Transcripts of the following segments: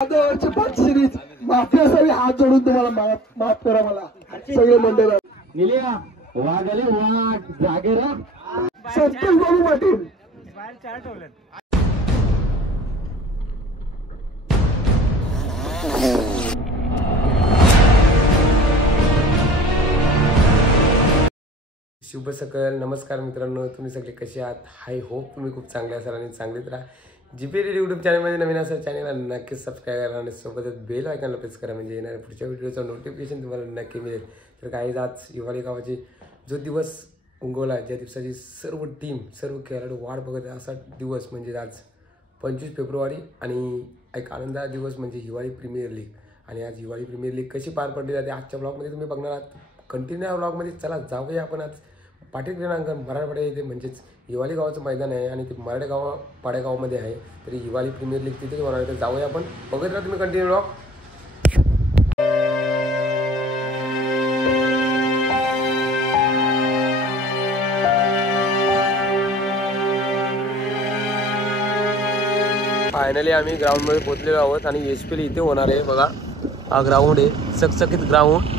Series माफी असावी, हात जोडून तुम्हाला माफ करा मला सगळे मंडळ. निलिया वागले वाट जागेरा सत्तर बाबू पाटील शुभ सकाळ. नमस्कार मित्रांनो, तुम्ही सगळे कसे आहात? आय होप तुम्ही खूप चांगले असाल आणि चांगलेच राहा. जीपीडी यूट्यूब चॅनलमध्ये नवीन असेल चॅनलला नक्कीच सबस्क्राईब करा आणि सोबतच बेल आयकॉनला प्रेस करा, म्हणजे येणाऱ्या पुढच्या व्हिडिओचं नोटिफिकेशन तुम्हाला नक्की मिळेल. तर काही आज हिवाळी गावाची जो दिवस उगवला, ज्या दिवसाची सर्व टीम सर्व खेळाडू वाट बघत आहे, असा दिवस म्हणजे आज 25 फेब्रुवारी आणि एक आनंदाचा दिवस म्हणजे हिवाळी प्रीमियर लीग. आणि आज हिवाळी प्रीमियर लीग कशी पार पडली जाते आजच्या ब्लॉगमध्ये तुम्ही बघणार आहात. कंटिन्यू ब्लॉगमध्ये चला जाऊया आपण. आज पाटील क्रीडांगण मराठवाडा येथे म्हणजेच हिवाळी गावाचं मैदान आहे आणि ते मराठे पाडेगावमध्ये आहे. तरी हिवाळी प्रीमियर लीग तिथेच होणार आहे. तर जाऊया आपण, बघत राहा तुम्ही कंटिन्यू ब्लॉग. फायनली आम्ही ग्राउंडमध्ये पोहोचलेलो आहोत आणि एसपीएल इथे होणार आहे. बघा हा ग्राउंड आहे, चकचकीत ग्राउंड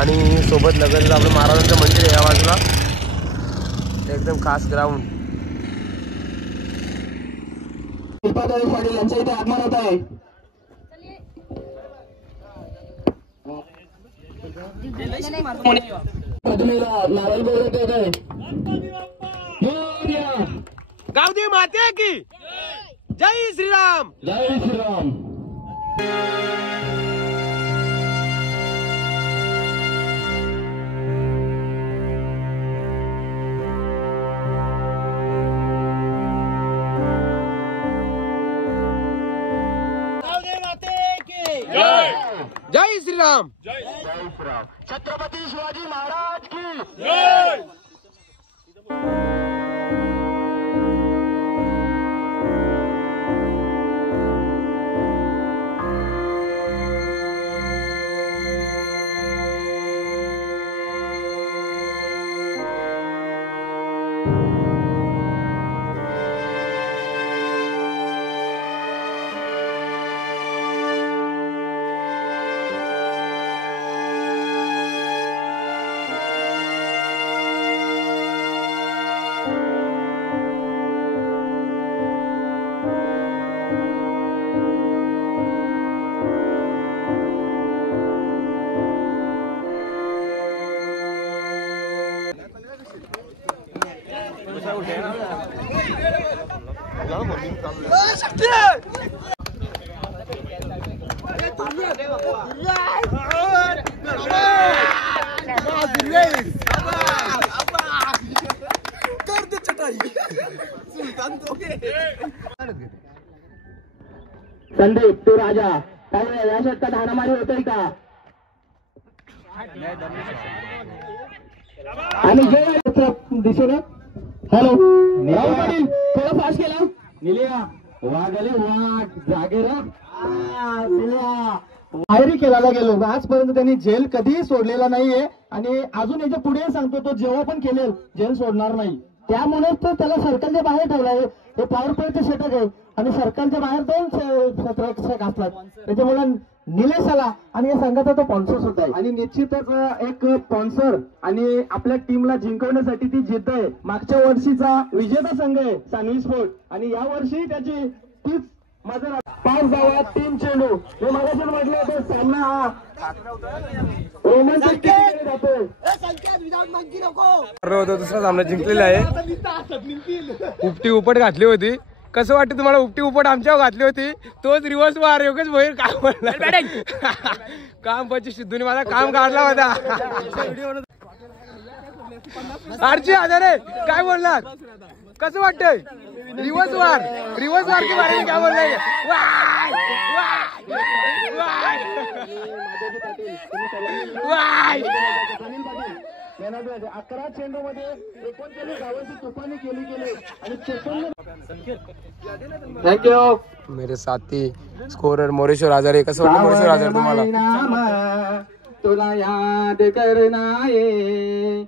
आणि सोबत लगत आपलं महाराजांचं मंदिर आहे या बाजूला, एकदम खास ग्राउंड. पाटील यांच्या इथे आगमन होत आहे. गावदी माते की जय श्रीराम, जय श्रीराम. जय श्रीराम, जय श्रीराम. छत्रपती शिवाजी महाराज की जय. संदीप तू राजा काय या षटकात हाणामारी होतोय का? आणि दिशेने हॅलो राहुल पाटील थोडं फास्ट केला. निलिया वागले वाट जागेरा बाहेरही खेळायला गेलो. आजपर्यंत त्यांनी जेल कधीही सोडलेला नाहीये आणि अजून याच्या पुढे सांगतो तो जेव्हा पण खेळेल जेल सोडणार नाही. त्यामुळेच तर त्याला सर्कलच्या बाहेर ठेवलाय. हे पॉवर प्लेचं षटक आहे आणि सर्कलच्या बाहेर 2 षटक असतात. त्याच्यामुळे निलेशाला आणि या संघाचा तो स्पॉन्सर सुद्धा आहे आणि निश्चितच एक स्पॉन्सर आणि आपल्या टीमला जिंकवण्यासाठी ती जिद्द आहे. मागच्या वर्षीचा विजेता संघ आहे सांगली स्पोर्ट आणि या वर्षी त्याची तीच माझं 5 धावा 3 चेंडू. हे मागासून म्हटलं होतं सामना हा रोमांचक जातोय. दुसरा सामना जिंकलेला आहे. उपटी उपट घातली होती. कसं वाटतं तुम्हाला? उपटी उपट आमच्यावर घातली होती, तोच रिव्हर्स मार योगेश भोईर काम पच्चीस सिद्धूने माझा काम काढला होता. आरची आजारे काय बोलणार? कसं वाटतंय? रिव्हर्स वार की मारे काय बोलणार? वाय 11 चेंडू मध्ये 39 धावांची तुफानी केली गेली आणि 56. थँक्यू मेरे साथी स्कोरर मोरेश्वर आजारे. कसं वाटतं मोरेश्वर आजारे तुम्हाला? तुला याद करनाये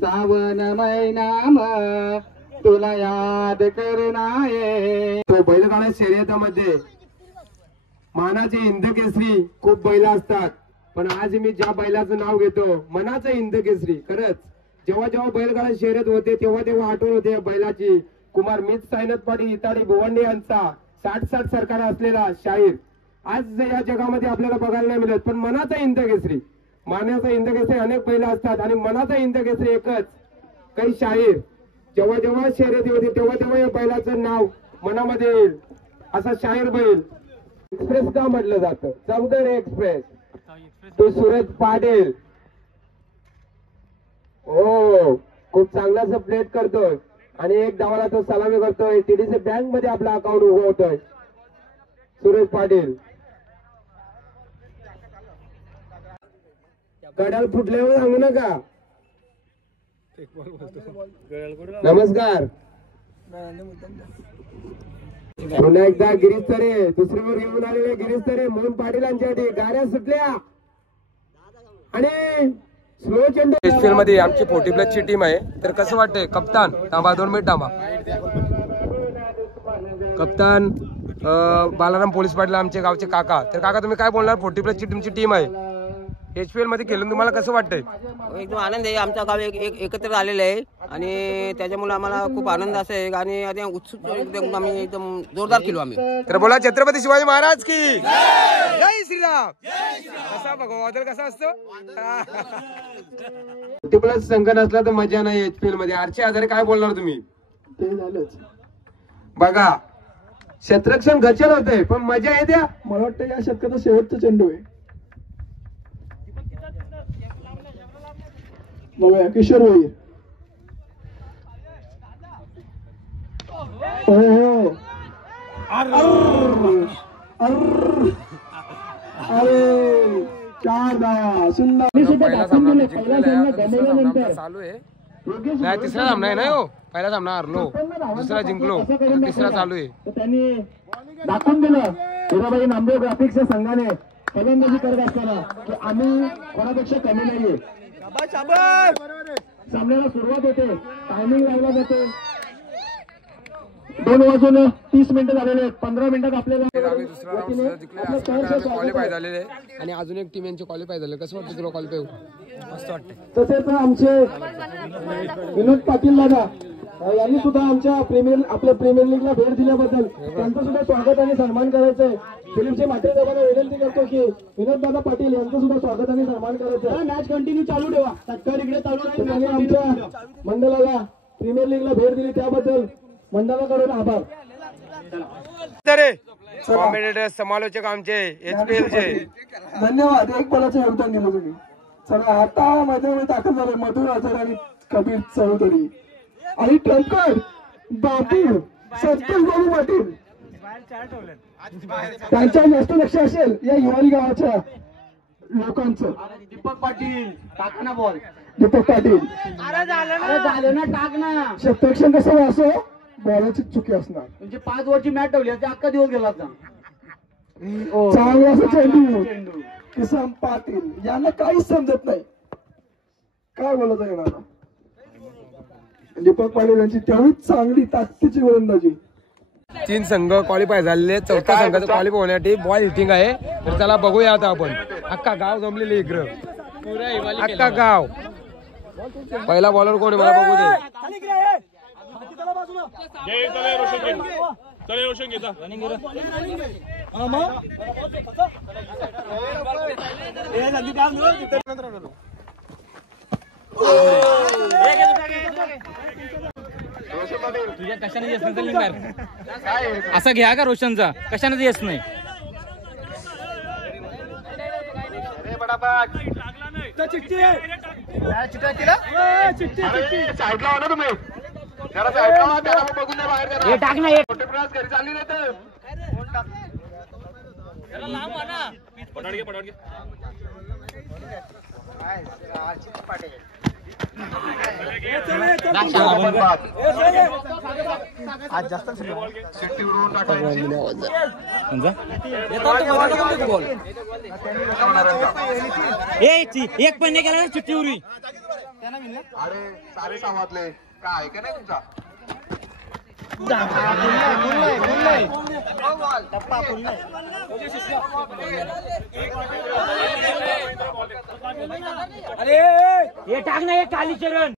सावन महिना तुला याद करनाये. तो बैलगाड्या शर्यतीमध्ये मानाचे हिंदकेसरी खूप बैल असतात, पण आज मी ज्या बैलाचं नाव घेतो मनाचं हिंदकेसरी. खरंच जेव्हा जेव्हा बैलगाडा शर्यत होते तेव्हा तेव्हा आठवण होते या बैलाची. कुमार मित सायनाथ पाटील इताडे भुवंडे यांचा 60 सरकार असलेला शाहीर आज या जगामध्ये आपल्याला बघायला नाही मिळत. पण मनाचा हिंदकेसरी, मानाचा हिंदकेसरी अनेक बैल असतात आणि मनाचा हिंदकेसरी एकच, काही शाहीर. जेव्हा जेव्हा शर्यती होती तेव्हा तेव्हा या बैलाचं नाव मनामध्ये येईल असा शाहीर बैल. एक्सप्रेस का म्हटलं जातं, चौदर एक्सप्रेस. तो सूरज पाटील हो खूप चांगला असं प्लेट करतोय आणि एक धावाला तो सलामी करतोय. टीडीसी बँक मध्ये आपला अकाउंट उघडतोय सूरज पाटील. कडाल फुटल्यावर सांगू नका. नमस्कार. पुन्हा एकदा गिरीश तरे दुसरीवर येऊन आलेले गिरीश तरे मोहन पाटीलांच्या गाड्या सुटल्या आणि स्लो चेंडू. एचपीएल मध्ये आमची 40+ ची टीम आहे. तर कसं वाटतंय कप्तान? थांबा 2 मिनिट थांबा. कप्तान बालाराम पोलीस पाटील आमचे गावचे काका. तर काका तुम्ही काय बोलणार? 40+ ची टीमची टीम आहे एचपीएल मध्ये खेळून तुम्हाला कसं वाटतंय? एकदम आनंद आहे. आमचा गाव एकत्र आलेलं आहे आणि त्याच्यामुळे आम्हाला खूप आनंद असं आहे आणि आता उत्सुक एकदम आम्ही एकदम जोरदार खेळू आम्ही. तर बोला छत्रपती शिवाजी महाराज की जय श्रीराम. कसा बघा कसा असतो? प्लस संघ नसला तर मजा नाही एचपीएल मध्ये. आरचे आधारे काय बोलणार तुम्ही? ते झालंच. बघा क्षेत्ररक्षण गचर होतंय पण मजा येते. मला वाटतं या शतकाचा शेवटचा चेंडू आहे. बघूया किशोर होईल. हो अरे 4 धावा सुंदर. पहिला सामना गमवल्यानंतर चालू आहे. नाही तिसरा सामना आहे ना हो. पहिला सामना हरलो, दुसरा जिंकलो, तिसरा चालू आहे. त्यांनी दाखवून दिलं हिराबाई नामदेव ग्राफिक्सच्या संघाने फलंदाजी करत असताना की आम्ही कोणापेक्षा कमी नाहीये. सामन्याला सुरुवात होते, टायमिंग लावला जातो. 2 वाजून 30 मिनिटं झालेले आहेत. 15 मिनिटात आपल्याला क्वालिफाय झालेले आहे आणि अजून एक टीम यांचे क्वालिफाय झाले. कसं वाटतं तुला क्वालिफाय? मस्त वाटतं. तसेच आमचे विनोद पाटील दादा यांनी सुद्धा आमच्या आपल्या प्रीमियर लीगला भेट दिल्याबद्दल त्यांचं सुद्धा स्वागत आणि सन्मान करायचंय. फिलिपचे माटे साहेबांना विनंती करतो की विनोद दादा पाटील यांचं सुद्धा स्वागत आणि सन्मान करायचं. मॅच कंटिन्यू चालू ठेवा. तत्काळ इकडे चालू राहील. आणि आमच्या मंडळाला प्रीमियर लीगला भेट दिली त्याबद्दल मंडळाकडून आभार. कॉमेडियन समालोचक आमचे एचपीएल चे धन्यवाद. एक बलाचं योगदान दिलं तुम्ही. चला आता माझ्यामध्ये दाखल झाले मधुर आचार आणि कबीर चौधरी आणि ट्रम्पकड बापू सत्तर बाबू पाटील त्यांच्या जास्त लक्ष असेल या हिवाळी गावाच्या लोकांचं. दीपक पाटील टाकना बॉल. दीपक पाटील झालं ना टाक ना. क्षेत्ररक्षण कसं असो बॉलाची चुकी असणार. म्हणजे 5 ओव्हरची मॅच ठेवली अख्खा दिवस गेला. चांगला असं चेंडू किसन पाटील यांना काहीच समजत नाही. काय बोलत आहे येणार. दीपक पाटील यांची तेवढीच चांगली ताकदीची गोलंदाजी. 3 संघ क्वालिफाय झालेले. चौथ्या संघाचं क्वालिफाय होण्यासाठी बॉल हिटिंग आहे. तर त्याला बघूया आता आपण. अख्खा गाव जमलेले इकडं, अख्खा गाव. पहिला बॉलर कोण आहे मला बघू दे. तुझ्या कशाने येत नाही लिंगार असा घ्या का रोशनचा कशाने येत नाही. एक पण नाही केला चिठ्ठीवरी. अरे सारे सावातले काय का नाही तुमचा. अरे हे टाक ना, हे कालीचरण.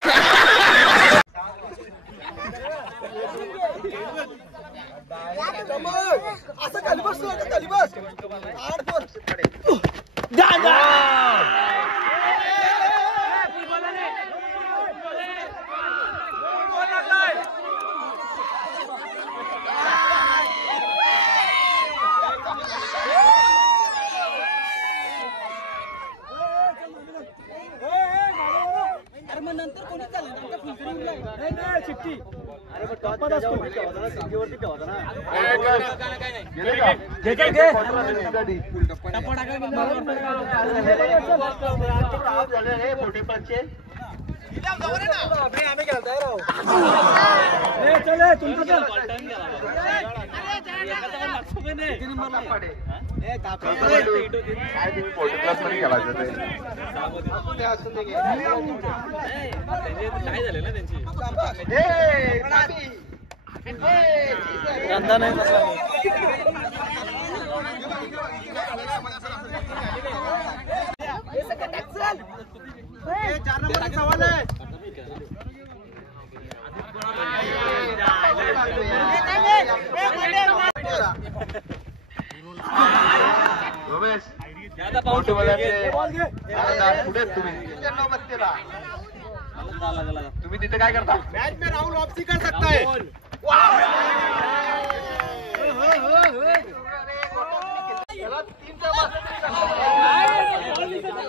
तुम्ही तिथे काय करता? मॅच में राहुल वापसी कर सकता है.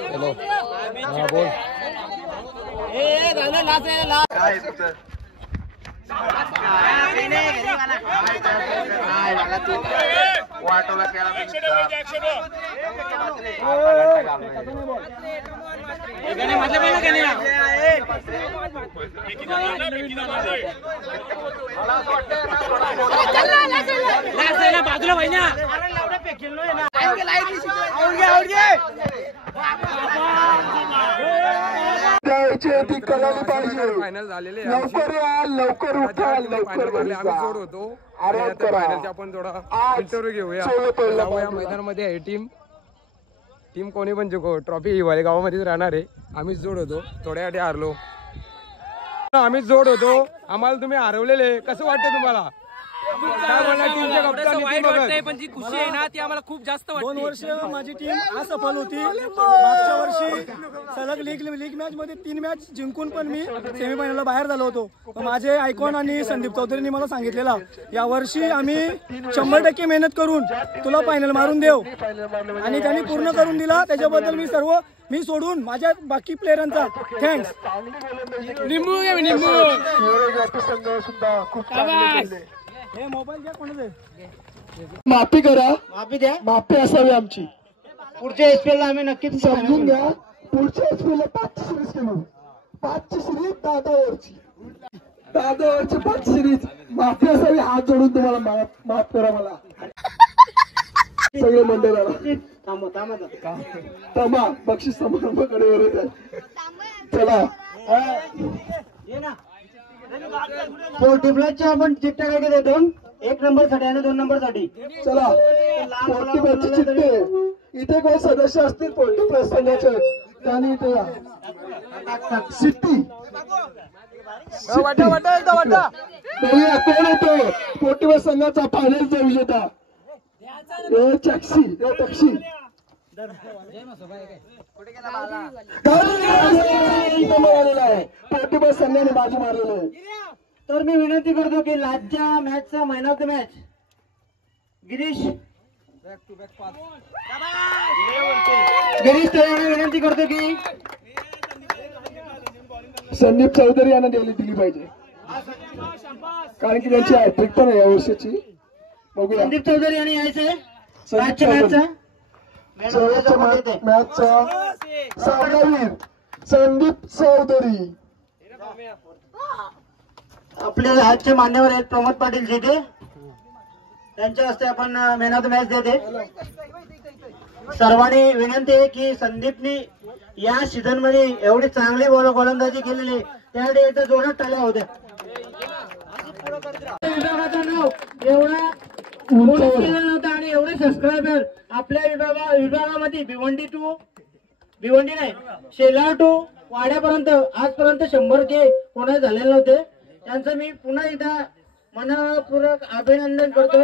हॅलो, हा बोल. काय तुझं? वाटोला केला बाजूला महिना फायनल झालेले लवकर या, लवकर उठा, लवकर आम्ही जोड होतो. फायनलच्या आपण थोडा इंटरव्ह्यू घेऊया. जाऊया मैदानामध्ये आहे टीम कोणी पण जिंको, ट्रॉफी हिवाळी गावामध्येच राहणार आहे. आम्हीच जोड होतो, थोड्यासाठी हारलो. आम्हीच जोड होतो, आम्हाला तुम्ही हरवलेले. कसं वाटतं तुम्हाला? वाईट वाटतंय, पण जी खुशी आहे ना ती आम्हाला खूप जास्त वाटते. 2 वर्ष माझी टीम असफल होती. मागच्या वर्षी सलग लीग मॅच मध्ये 3 मॅच जिंकून पण मी सेमीफायनलला बाहेर झालो होतो. माझे आयकॉन आणि संदीप चौधरींनी मला सांगितलेला, या वर्षी आम्ही 100% मेहनत करून तुला फायनल मारून देऊ, आणि त्यांनी पूर्ण करून दिला. त्याच्याबद्दल मी सोडून माझ्या बाकी प्लेयरांचा थँक्स. हे मोबाईल द्या कोणाचे. माफी करा, माफी द्या, माफी असावी आमची. पुढच्या एसपीएल आम्ही नक्कीच समजून घ्या. पुढच्या एसपीएल 5 सिरीज केलो, 5 सिरीज 10 ओव्हरची 5 सिरीज. माफी असावी. हात जोडून तुम्हाला माफ करा मला. सगळे मंडळाला थांबा, बक्षीस समारंभाकडे वरच आहे. चला पोर्टिब्लाचे आपण चिठ्ठ्या काय देतो, 1 नंबरसाठी आणि 2 नंबरसाठी. चला पोर्टिब्लाची चिठ्ठे. इथे कोण सदस्य असतील पोर्टिब्ला संघाचे त्यांनी इथे या. सिट्टी कोण येतो पोर्टिब्ला संघाचा फायनलचा विजेता? टॅक्सी पोर्टिब्ला संघाने बाजू मारलेलं आहे. तर मी विनंती करतो की लास्टच्या मॅचचा man of the match Girish तळेने विनंती करतो की संदीप चौधरी यांना दिली पाहिजे, कारण की त्यांची हॅट्रिक पण आहे या वर्षाची. बघूया संदीप चौधरी यांनी यायचंय मॅचचा सामनावीर संदीप चौधरी. आपले आजचे मान्यवर आहेत प्रमोद पाटील जिथे, त्यांच्या हस्ते आपण मॅन ऑफ द मॅच देते. सर्वांनी विनंती आहे की संदीपनी या सीझन मध्ये एवढी चांगली गोलंदाजी केलेली, त्यासाठी एकदा जोरात टाळ्या होत्या. विभागाचं नाव एवढा उंचावर केलं नव्हतं आणि एवढे सबस्क्रायबर आपल्या विभागामध्ये भिवंडी नाही शेलार टू वाड्यापर्यंत आजपर्यंत 100K कोणाला झालेले नव्हते. त्यांचं मी पुन्हा एकदा मनपूर्वक अभिनंदन करतो.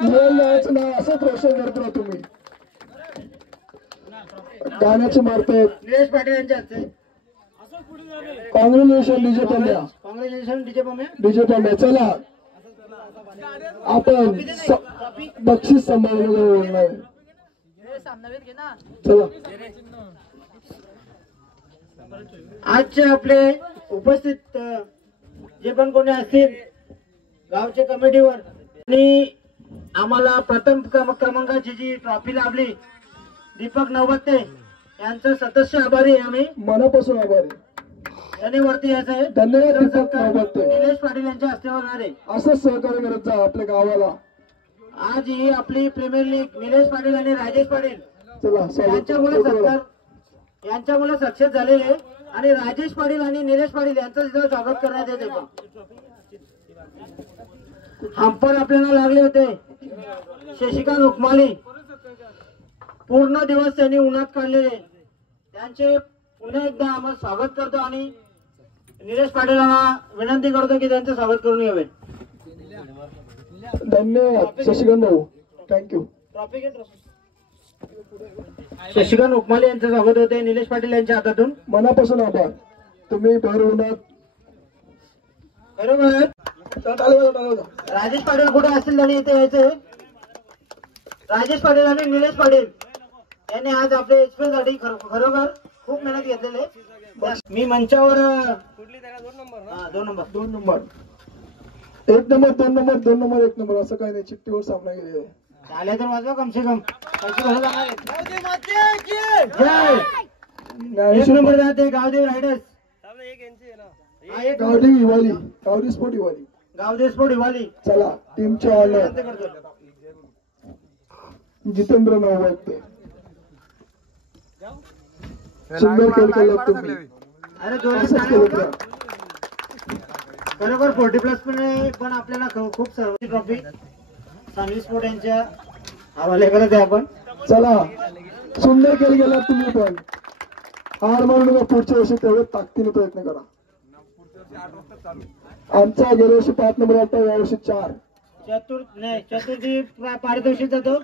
नावाचं नाव असंच रोशन करतो ना तुम्ही. गाण्याचे मारतात. निलेश पाटील यांच्या हस्ते congratulation DJ Pamya. Congratulation DJ Pamya. DJ Pamya चला आपण बक्षीस सांभाळून चला. आजचे आपले उपस्थित जे पण कोणी असतील गावच्या कमिटीवर आणि आम्हाला प्रथम क्रमांकाची जी ट्रॉफी लाभली दीपक नवबत्ते यांचं सदस्य आभारी आहे आम्ही. मनापासून आभारी. त्यांनी वरती यायचं आहे. धन्यवाद दीपक नवबत्ते. निलेश पाटील यांच्या हस्ते होणार आहे. असंच सहकार्य करत जा आपल्या गावाला. आज ही आपली प्रीमियर लीग निलेश पाटील आणि राजेश पाटील चला यांच्यामुळे सक्सेस झालेले आणि राजेश पाटील आणि निलेश पाटील यांचं तिथं स्वागत करण्यात येते. हंपर आपल्याला लागले होते शशिकांत हुकमाली. पूर्ण दिवस त्यांनी उन्हात काढलेले. त्यांचे पुन्हा एकदा आम्हाला स्वागत करतो आणि निलेश पाटीलांना विनंती करतो की त्यांचं स्वागत करून यावे. धन्यवाद शशिकांत भाऊ. थँक्यू. शशिकांत हुकमाली यांचं स्वागत होते निलेश पाटील यांच्या हातातून. मनापासून आभार. तुम्ही भर उन्हात बरोबर. राजेश पाटील कुठे असतील त्यांनी इथे यायचे. राजेश पाटील आणि निलेश पाटील यांनी आज आपल्या एक्सप्रेस साठी खरोखर खूप मेहनत घेतलेले. मी मंचावर 2 number 1 number 2 number 2 number 1 number असं काही नाही. चिठ्ठीवर सामना गेलेला झाले तर वाजवा कम से कम. 1 नंबर जाते Gavdev riders. Gavdev Hiwali. Gavdev sport Hiwali. Gavdev sport Hiwali. चला टीमचे ऑनर जितेंद्र नवबत्ते. सुंदर खेळ केला तुम्ही. अरे असंच केलं तर. बरोबर 40+ पण आपल्याला खूप सर्व ट्रॉफी सांगली स्पोर्ट यांच्या हवाले करत आहे आपण. चला सुंदर खेळ केला तुम्ही पण. हार मारू नका. पुढच्या वर्षी तेवढे ताकदीने प्रयत्न करा. आमचा गेल्या वर्षी 5 नंबर होता. यावर्षी 4. चतुर्थी पारितोषिक जातो.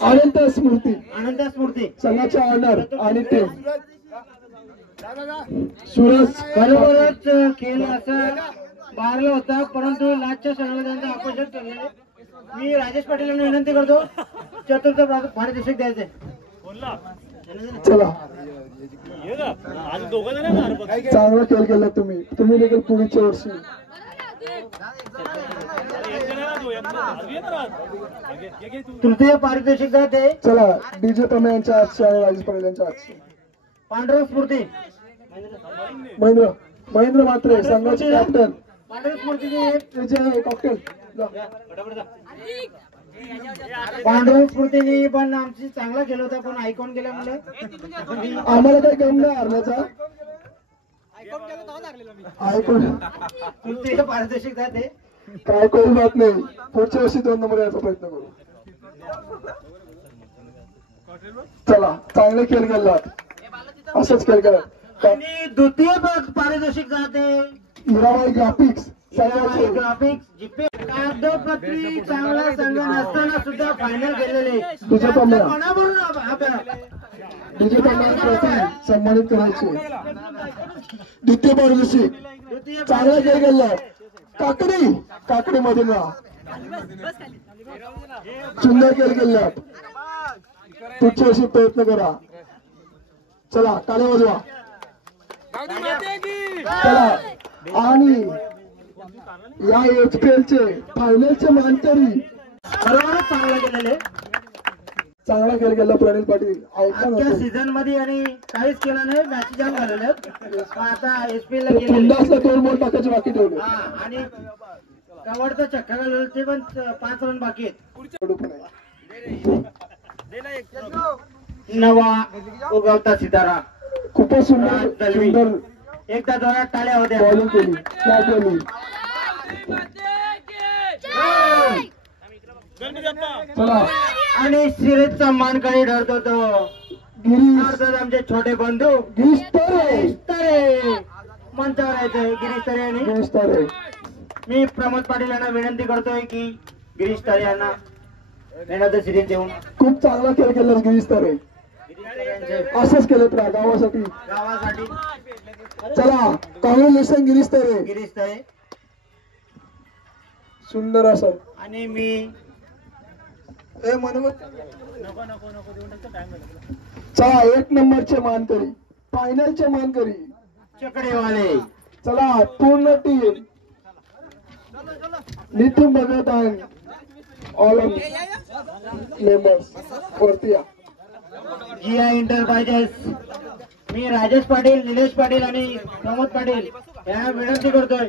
अनंत स्मृती. आनंद स्मृती संघाचा ऑनर आणि टीम सुरज. बरोबरच खेळ असा बारला होता परंतु लास्टच्या क्षणाला त्यांचं अपयश ठरलेले. मी राजेश पाटील यांना विनंती करतो चतुर्थ पारितोषिक द्यायचे. चला चांगला खेळ केला तुम्ही. तुम्ही देखील पुढच्या वर्षी तृतीय पारितोषिक जाते. चला डीजे पम्या यांच्या आजचे आणि राजेश पाटील यांच्या आजचे. पांढरव स्फूर्ती महेंद्र म्हात्रे संघाचे कॅप्टन. पांढरव स्फूर्तीची विजय कॉकटेल. पांढरव स्फूर्तीने पण आमची चांगला केला होता पण आयकॉन गेल्यामुळे आम्हाला काही कमी नाही हरण्याचा. आयकॉन तृतीय पारितोषिक जाते. काय करू बात नाही. पुढच्या वर्षी 2 नंबर यायचा प्रयत्न करू. चला चांगले खेळ केला. असंच खेळ करा. आणि द्वितीय पारितोषिक जाते हिराबाई ग्राफिक्स. ग्राफिक्स जीपे कागदोपत्री चांगला संघ नसताना सुद्धा फायनल गेलेले. DJ Pamya. मनावरून DJ Pamya trophy सन्मानित करायची. द्वितीय पारितोषिक. चांगला खेळ केला. काकडी मधून सुंदर खेळ केला. पुढच्या वर्षी प्रयत्न करा. चला टाळ्या वाजवा. चला आणि या एचपीएलचे फायनलचे मानकरी बरोबरच चांगला गेलेले. चांगला खेळ केला प्रणील पाटील. आजच्या सीझन मध्ये आणि काहीच केलं नाही. मॅच जाम झालेले. आता एसपीएल ला गेले. पुन्हा 2 बॉल टाकायचे बाकी ठेवले. आणि कवडचा चक्का घालवला ते पण 5 रन बाकी आहेत. नवा उगवता सितारा. खूपच सुंदर एकदा जोरात टाळ्या होत्या. बॉलिंग केली. चला आणि सिरीजचा मानकरी ठरतो तो गिरीश आमचे छोटे बंधू गिरीश तरे गिरीश तरे मंचावर यायचंय गिरीश तरे यांनी. गिरीश तरे मी प्रमोद पाटील यांना विनंती करतोय की गिरीश तरे यांना मेहनत सिरीज देऊन खूप चांगला खेळ केला गिरीश तरे. असंच केलं तर गावासाठी. गावासाठी चला कॉंग्रॅच्युलेशन गिरीश तरे. गिरीश तरे. सुंदर असं. आणि मी चला 1 नंबरचे मानकरी फायनलचे मानकरी चकडेवाले. चला पूर्ण टीम नितीन भगत आणि ऑल मेंबर्स वरती या. जिया इंटरप्राइजेस. मी राजेश पाटील निलेश पाटील आणि प्रमोद पाटील यांना विनंती करतोय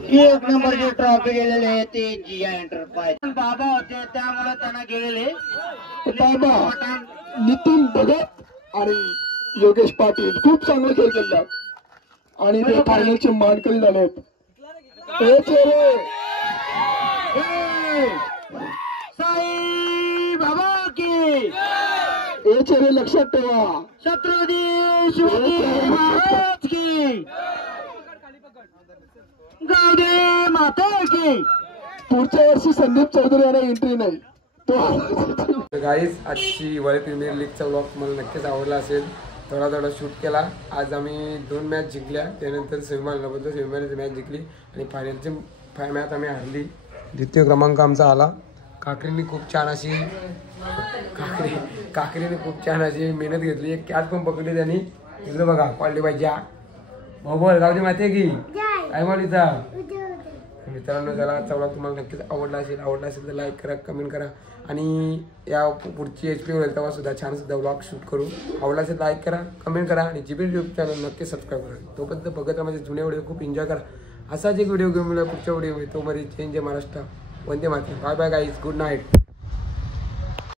ही 1 नंबरची ट्रॉफी गेलेली आहे ती जिया एंटरप्राइज. बाबा होते त्यामुळे त्यांना गेलेले. बाबा नितीन भगत आणि योगेश पाटील खूप चांगले खेळ खेळतात आणि ते फायनलचे मानकरी झालेत. साई बाबा की चेहरे लक्षात ठेवा. छत्रपती शिवाजी महाराज की गावदे माता की. पुढच्या वर्षी संदीप चौधरी यांना एंट्री नाही तो. गाईज आजची वर्ल्ड प्रीमियर लीगचा ब्लॉग तुम्हाला नक्कीच आवडला असेल. थोडा शूट केला. आज आम्ही 2 मॅच जिंकल्या. त्यानंतर सेमीफायनलला बोलतो सेमीफायनलची मॅच जिंकली आणि फायनलची मॅच आम्ही हारली. द्वितीय क्रमांक आमचा आला. काकरीने खूप छान अशी मेहनत घेतली. एक कॅच पण पकडली त्यांनी. इकडे बघा पडली पाहिजे मोबाईल गावची माहिती आहे की काय मालिचा. मित्रांनो जरा आजचा ब्लॉग तुम्हाला नक्कीच आवडला असेल तर लाईक करा कमेंट करा आणि या पुढची HP होईल तेव्हा सुद्धा छान ब्लॉग शूट करू. आवडला असेल लाईक करा कमेंट करा आणि GP यूट्यूब चॅनल नक्की सबस्क्राईब करा. तोपर्यंत बघत राहा माझे जुने व्हिडिओ. खूप एन्जॉय करा. असाच एक व्हिडिओ घेऊन मला पुढच्या व्हिडिओ मिळतो. मध्ये चेंज महाराष्ट्र. वंदे मातरम. Bye bye guys. Good night.